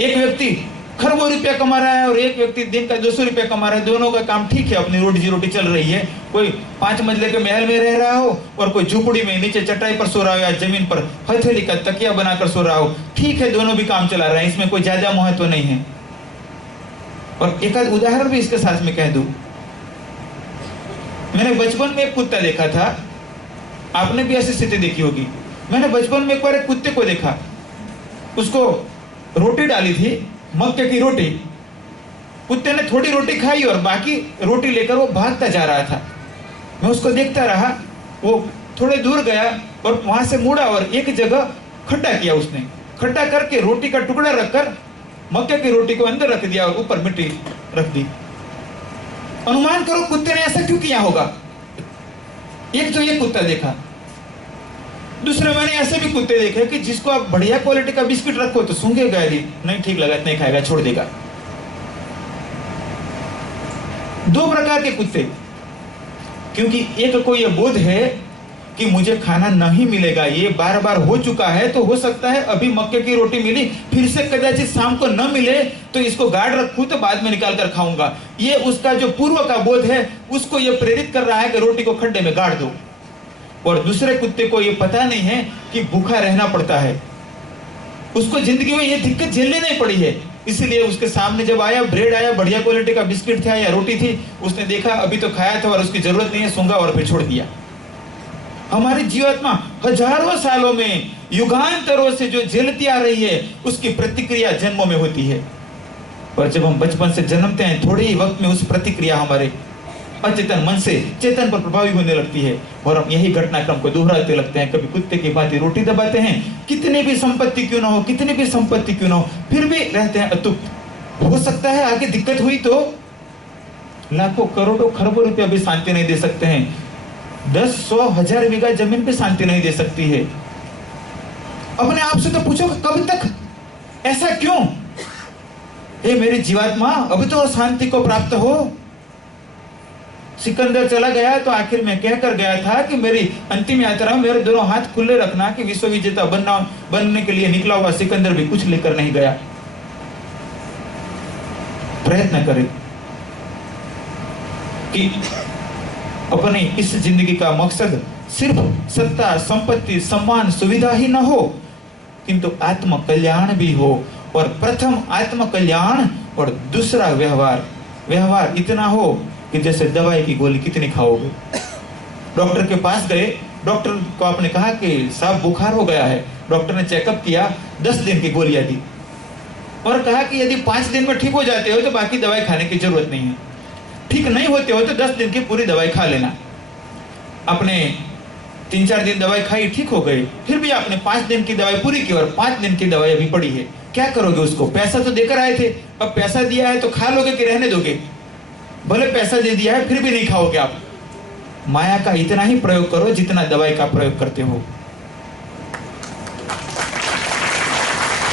एक व्यक्ति खरबों रुपया कमा रहा है और एक व्यक्ति दिन का 200 रुपया कमा रहा है। दोनों का काम ठीक है, अपनी रोजी रोटी चल रही है। कोई 5 मंजिले के महल में रह रहा हो और कोई झुपड़ी में नीचे चटाई पर सो रहा हो या जमीन पर हथेली का तकिया बनाकर सो रहा हो। ठीक है, दोनों भी काम चला रहे हैं, इसमें कोई ज्यादा महत्व नहीं है। और एक आध उदाहरण भी इसके साथ में कह दूं। मैंने बचपन में एक कुत्ता देखा था, आपने भी ऐसी स्थिति देखी होगी। मैंने बचपन में एक बार एक कुत्ते को देखा, उसको रोटी डाली थी, मक्के की रोटी। कुत्ते ने थोड़ी रोटी खाई और बाकी रोटी लेकर वो भागता जा रहा था। मैं उसको देखता रहा। वो थोड़े दूर गया और वहां से मुड़ा और एक जगह खड्डा किया। उसने खड्डा करके रोटी का टुकड़ा रखकर मक्के की रोटी को अंदर रख दिया और ऊपर मिट्टी रख दी। अनुमान करो कुत्ते ने ऐसा क्यों किया होगा? एक तो ये कुत्ता देखा। दूसरे मैंने ऐसे भी कुत्ते देखे कि जिसको आप बढ़िया क्वालिटी का बिस्किट रखो तो सूंघेगा, नहीं ठीक लगा नहीं खाएगा, छोड़ देगा। दो प्रकार के कुत्ते, क्योंकि एक को यह बोध है कि मुझे खाना नहीं मिलेगा, ये बार बार हो चुका है, तो हो सकता है अभी मक्के की रोटी मिली, फिर से कदाचित शाम को न मिले तो इसको गाड़ रखूं तो बाद में निकाल कर खाऊंगा। ये उसका जो पूर्व का बोध है उसको ये प्रेरित कर रहा है कि रोटी को खड्डे में गाड़ दो। और दूसरे कुत्ते को ये पता नहीं है कि भूखा रहना पड़ता है, उसको जिंदगी में ये दिक्कत झेलनी नहीं पड़ी है, इसलिए उसके सामने जब आया, ब्रेड आया, बढ़िया क्वालिटी का बिस्किट था या रोटी थी, उसने देखा अभी तो खाया था और उसकी जरूरत नहीं है, सूंघा और फिर छोड़ दिया। हमारी जीवात्मा हजारों सालों में, युगांतरों से जो झेलती आ रही है उसकी प्रतिक्रिया जन्मों में होती है। और जब हम बचपन से जन्मते हैं, थोड़े ही वक्त में उस प्रतिक्रिया हमारे अचेतन मन से चेतन पर प्रभावी होने लगती है और हम यही घटनाक्रम को दोहराते लगते हैं। कभी कुत्ते की भांति रोटी दबाते हैं, कितनी भी संपत्ति क्यों ना हो, कितनी भी संपत्ति क्यों ना हो, फिर भी रहते हैं अतुप्त। हो सकता है आगे दिक्कत हुई तो लाखों करोड़ों खरबों रुपया भी शांति नहीं दे सकते हैं, 10, 100, 1000 बीघा जमीन पे शांति नहीं दे सकती है। अपने आप से तो पूछो कब तक, ऐसा क्यों? हे मेरी जीवात्मा, अब तो शांति को प्राप्त हो। सिकंदर चला गया तो आखिर में कहकर गया था कि मेरी अंतिम यात्रा में मेरे दोनों हाथ खुले रखना, कि विश्व विजेता बनने के लिए निकला हुआ सिकंदर भी कुछ लेकर नहीं गया। प्रयत्न करें कि अपनी इस जिंदगी का मकसद सिर्फ सत्ता, संपत्ति, सम्मान, सुविधा ही न हो, किंतु आत्म कल्याण भी हो। और प्रथम आत्म कल्याण और दूसरा व्यवहार इतना हो कि जैसे दवाई की गोली कितनी खाओगे। डॉक्टर के पास गए, डॉक्टर को आपने कहा कि साहब बुखार हो गया है। डॉक्टर ने चेकअप किया, 10 दिन की गोलियां दी और कहा कि यदि 5 दिन में ठीक हो जाते हो तो बाकी दवाई खाने की जरूरत नहीं है, ठीक नहीं होते हो तो 10 दिन की पूरी दवाई खा लेना। आपने 3-4 दिन दवाई खाई, ठीक हो गई, फिर भी आपने 5 दिन की दवाई पूरी की और 5 दिन की दवाई अभी पड़ी है। क्या करोगे उसको? पैसा तो देकर आए थे, अब पैसा दिया है तो खा लोगे कि रहने दोगे? भले पैसा दे दिया है फिर भी नहीं खाओगे आप। माया का इतना ही प्रयोग करो जितना दवाई का प्रयोग करते हो।